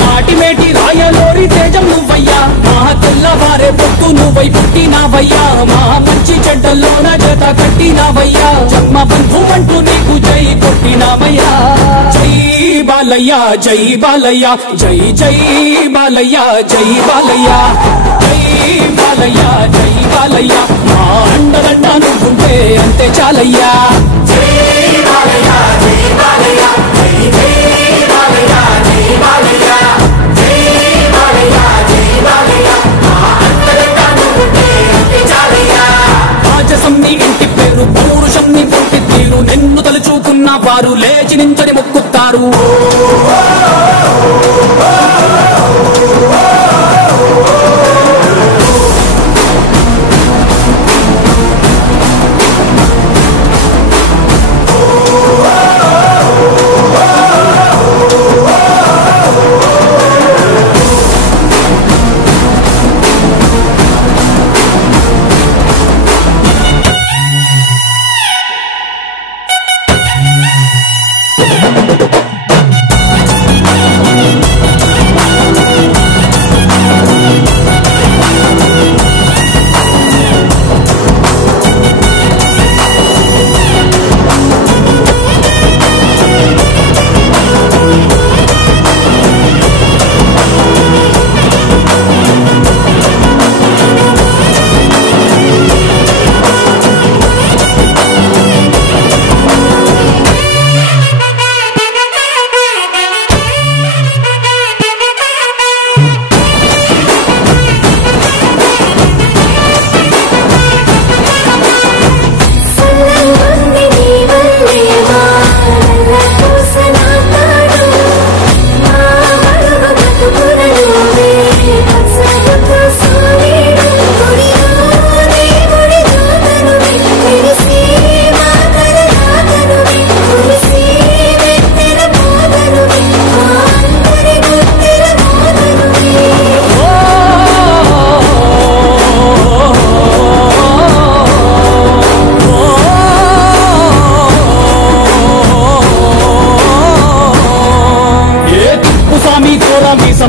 నాటి మేటి రాయలోరి తేజం నువ్వయ్యా మా తెల్లవారే పొత్తు నువ్వై పుట్టినావయ్యా మా మంచి చెడ్డల్లోన జత కట్టినావయ్యా జన్మ బంధువంటూ నీకు జై కొట్టినావయ్యా జై బాలయ్య జై బాలయ్య జై జై బాలయ్య జై బాలయ్య జై బాలయ్య జై బాలయ్య మా అండదండ నువ్వుంటే అంతే చాలయ్యా జై బాలయ్య జై బాలయ్య జై జై బాలయ్య జై బాలయ్య జై బాలయ్య జై బాలయ్య మా అండదండ నువ్వుంటే అంతే చాలయ్యా రాజసం నీ ఇంటి పేరు పౌరుషం నీ పుట్టి తీరు నిన్ను తలుచుకున్న వారు లేచి నించని మొక్కుతారు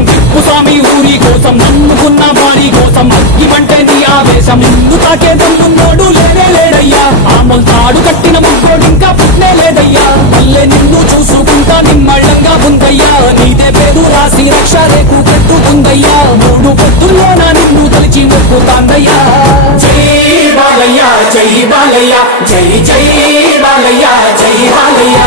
తిప్పుస్వామి ఊరి కోసం నమ్ముకున్న వారి కోసం అగ్గిమంటే నీ ఆవేశం నిన్ను తాకే దమ్మున్నోడు లేనే లేడయ్యా ఆ మొల్తాడు కట్టిన ముగ్గోడు ఇంకా పుట్నే లేదయ్యా మళ్ళీ నిన్ను చూసుకుంటా నిమ్మళ్ళంగా ఉందయ్యా నీదే పేరు రాసి రక్ష రేకు పెట్టుకుందయ్యా మూడు పొత్తుల్లోన నిన్ను తలిచి మొక్కుతాందయ్యా జై బాలయ్య జై బాలయ్య జై జై బాలయ్య జై బాలయ్య